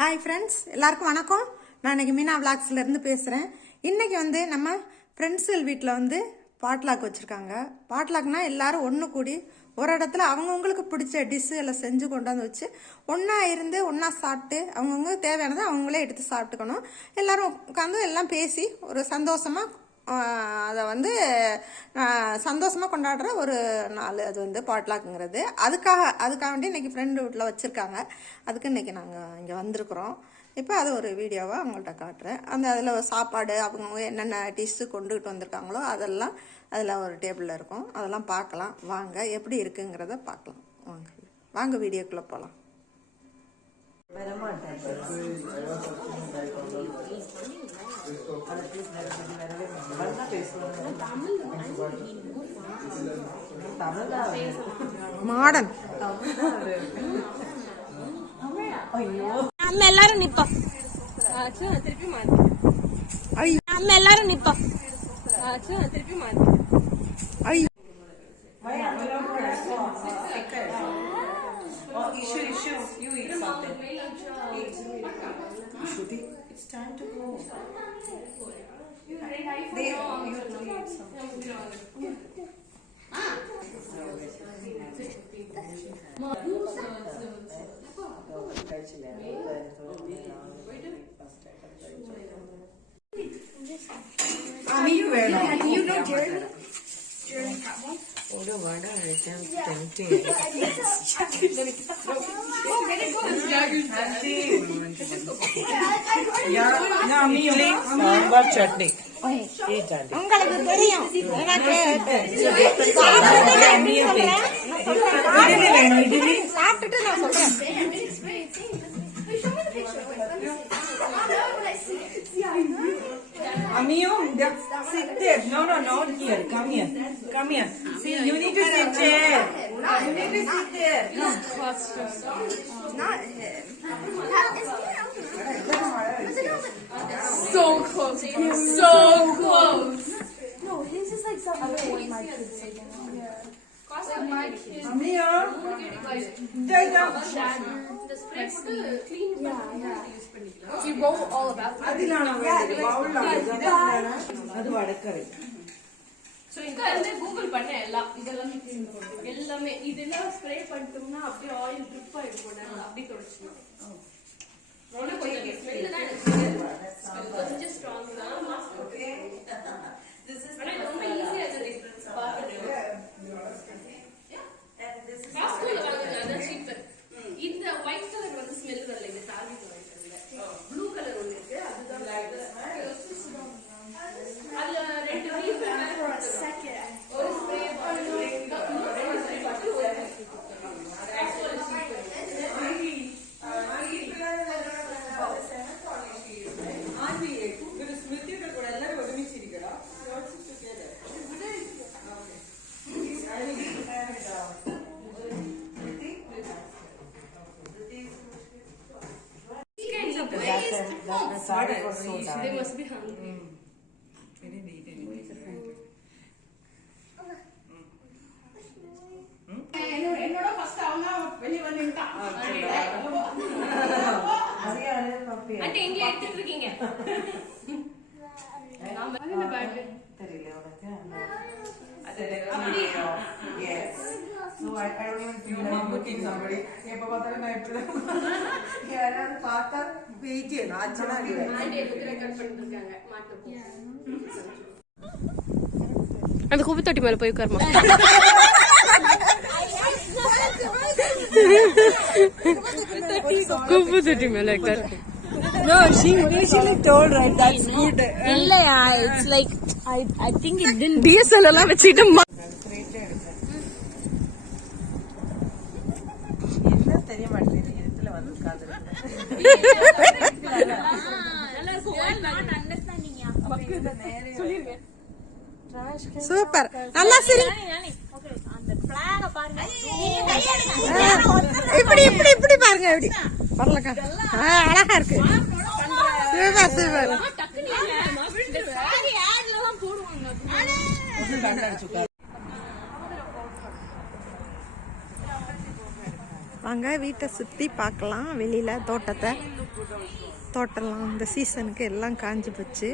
Hi friends, எல்லாருக்கும் வணக்கம். நான் இன்னைக்கு மீனா விளாக்ஸ்லேருந்து பேசுகிறேன். இன்றைக்கி வந்து நம்ம ஃப்ரெண்ட்ஸுகள் வீட்டில் பாட்லாக் வச்சுருக்காங்க. பாட்லாக்னா எல்லாரும் ஒன்று கூடி ஒரு இடத்துல அவங்கவுங்களுக்கு பிடிச்ச டிஷ்ஷு எல்லாம் செஞ்சு கொண்டாந்து வச்சு ஒன்றா இருந்து ஒன்றா சாப்பிட்டு அவங்கவுங்க தேவையானதை அவங்களே எடுத்து சாப்பிட்டுக்கணும். எல்லோரும் உட்காந்து எல்லாம் பேசி ஒரு சந்தோஷமாக அதை சந்தோஷமாக கொண்டாடுற ஒரு நாள் அது பாட்லாக்குங்கிறது. அதுக்காக வேண்டி இன்றைக்கி ஃப்ரெண்டு வீட்டில் வச்சுருக்காங்க. அதுக்கு இன்றைக்கி நாங்கள் இங்கே வந்திருக்குறோம். இப்போ அது ஒரு வீடியோவை அவங்கள்ட்ட காட்டுறேன். அதில் சாப்பாடு அவங்க என்னென்ன டிஷ்ஷு கொண்டுகிட்டு வந்திருக்காங்களோ அதெல்லாம் அதில் ஒரு டேபிளில் இருக்கும். அதெல்லாம் பார்க்கலாம் வாங்க, எப்படி இருக்குங்கிறத பார்க்கலாம் வாங்க வீடியோக்குள்ளே போகலாம். மாடன் நம்ம எல்லாரும் நிப்போம். திருப்பி மாத்தி நம்ம எல்லாரும் நிப்போம். திருப்பி மாத்தி It's time to go. They all need something. You know Jeremy? Jeremy Catmull? Oh, vada, it sounds tempting. Sambar chutney உங்களுக்கு தெரியும். சாப்பிட்டுட்டு நான் சொல்றேன். Amiyo, sit there. No, not here. Come here. See, you need to sit there. You need to sit there. Not him. so close. So close. No, his is like some other way my kids say. Amiyo, take down. You roll all about that. அது வடக்கரை. So இங்க வந்து Google பண்ண எல்லாமே இதெல்லாம் spray பண்ணிட்டோம்னா அப்படியே oil trip ஆயிடும் போடாங்க. அப்படியே தொடச்சிடலாம். கொஞ்சம் ஸ்மெல் தான் கொஞ்சம் ஸ்ட்ராங் தான். ஓகே this is ரொம்ப ஈஸியா இருக்கு. டிஃபரன்ஸ் பாருங்க. காஸ்ட்ல வாங்குங்க, அதான் சீப்பர். இந்த ஒயிட் கலர் வந்து ஸ்மெல் வரல. இந்த டார்கெட் ஒயிட் கலர்ல ப்ளூ கலர் ஒன்னு இருக்கு. அதுதான் லைட். அதுல ரெண்டு லீஃப் ஒரு spray bottle they must be hungry. என்னோட ஃபர்ஸ்ட் அவனா வெளிய வந்துட்டான். அண்ட் எங்க எடுத்துட்டு இருக்கீங்க? நாம என்ன பேட் தெரியல உனக்கு. அது yes. So I don't even feel like looking somebody. எப்ப பார்த்தாலும் நான் இப்படி யாராவது பார்த்தா வெயிட் ஏனா அச்சனா இருக்கு. ஆண்டி எதுக்கு கட் பண்ணிட்டு இருக்காங்க மாட்டு. அந்த குப்பை தொட்டி மேல போய் உட்காருமா. குப்பை தொட்டி மேல உட்காரு. No, she told right that's good. இல்லையா, it's like I think it didn't DSL எல்லாம் வச்சிட்டு என்ன தெரிய மாட்டேங்குது. இடத்துல வந்து உட்கார்ந்து நல்லா இருக்கும். சூப்பர், நல்லா சரி. இப்படி இப்படி இப்படி பாருங்க. இப்படி வரலக்கா, அழகா இருக்கு. Super super. வாங்க வீட்டை சுற்றி பார்க்கலாம். வெளியில் தோட்டம்லாம் இந்த சீசனுக்கு எல்லாம் காஞ்சி போச்சு.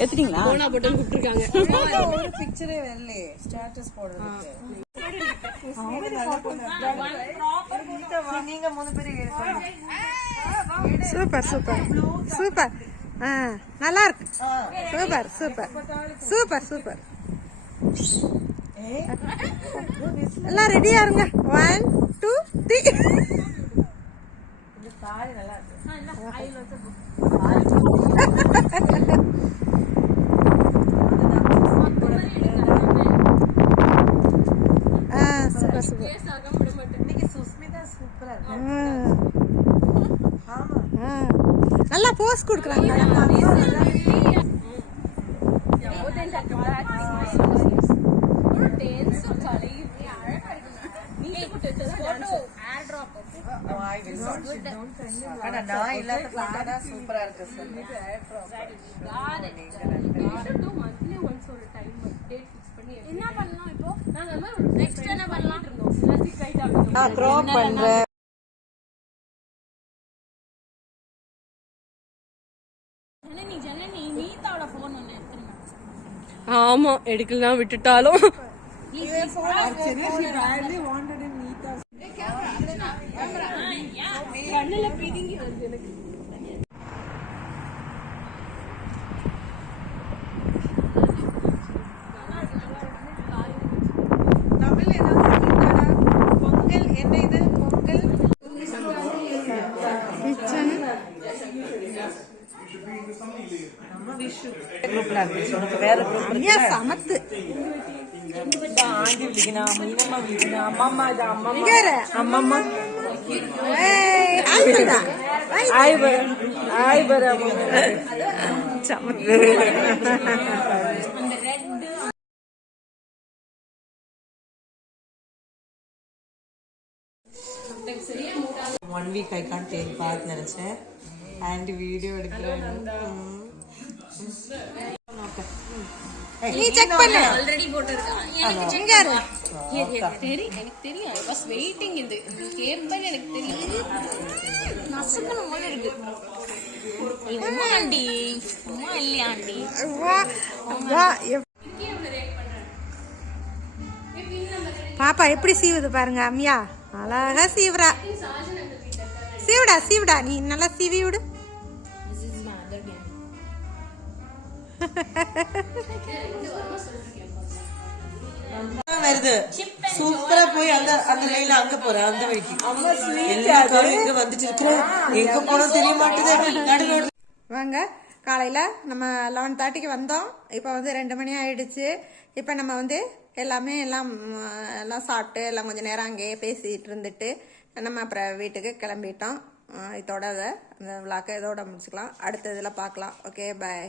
எடுத்துட்டீங்களா? போனா போட்டு கூப்பிட்டுருக்காங்க. ஒரு பிக்சரே வரலையே ஸ்டேட்டஸ் போடுறதுக்கு. நீங்க 3 பேரும் சூப்பர் சூப்பர் சூப்பர். நல்லா இருக்கு. Super super super super. எல்லாம் ரெடியா இருங்க. 1 2 3. சாரி நல்லா இருக்கு. Super super. இன்னைக்கு சுஸ்மிதா சூப்பரா இருக்கு. நல்லா போஸ் கொடுக்குறாங்க. நான் இல்லாத போட்டா சூப்பரா இருக்கு. என்ன பண்ணலாம் இப்போ? நாங்க நெக்ஸ்ட் என்ன பண்ணலாம் இருந்தோம். நான் க்ராப் பண்றேன். ஆமா எடுக்கலாம் விட்டுட்டாலும் கண்ணுல பிதுங்கி வருது எனக்கு. தமிழ் ஏதாவது பொங்கல் என்ன இது? பொங்கல் கிச்சன் குரூப்ல இருக்கு. உனக்கு வேற குரூப் ஐயா சமத்து. ஆண்டி விളിക്കனா மீனம்மா விളിക്കனா அம்மம்மா இது அம்மம்மா இங்க இரு. அம்மம்மா ஏய் ஆயிடா. ஆய் பர சமத்து. One week I can't take bath நினைச்சேன். ஆண்டி வீடியோ எடுக்கறாங்க. நீ செக் பண்ணு. ஆல்ரெடி போட்டுருக்கான். எனக்கு இங்க இரு. எனக்கு தெரியும். I was waiting இது. கேப்பன் எனக்கு தெரியும். நசுக்கணும் போல இருக்கு. அம்மா ஆண்டி. அம்மா இல்லையா ஆண்டி? வா வா. பாப்பா எப்படி சீவுது பாருங்க. அம்மியா அழகா சீவுறா. சீவுடா நீ நல்லா சீவி விடு. வருது சூப்பரா போய் அந்த லைன்ல அங்க போற அந்த வழிக்கு எல்லாரும் இங்க வந்துட்டு இருக்கிற எங்க போறோம் தெரிய மாட்டேது. வாங்க காலையில் நம்ம 11:30க்கு வந்தோம். இப்போ வந்து 2 மணி ஆயிடுச்சு. இப்போ நம்ம வந்து எல்லாம் சாப்பிட்டு எல்லாம் கொஞ்சம் நேரம் அங்கேயே பேசிட்டு இருந்துட்டு நம்ம அப்புறம் வீட்டுக்கு கிளம்பிட்டோம். இதோட அந்த விழாக்க இதோட முடிச்சுக்கலாம். அடுத்த இதில் பார்க்கலாம். Okay bye.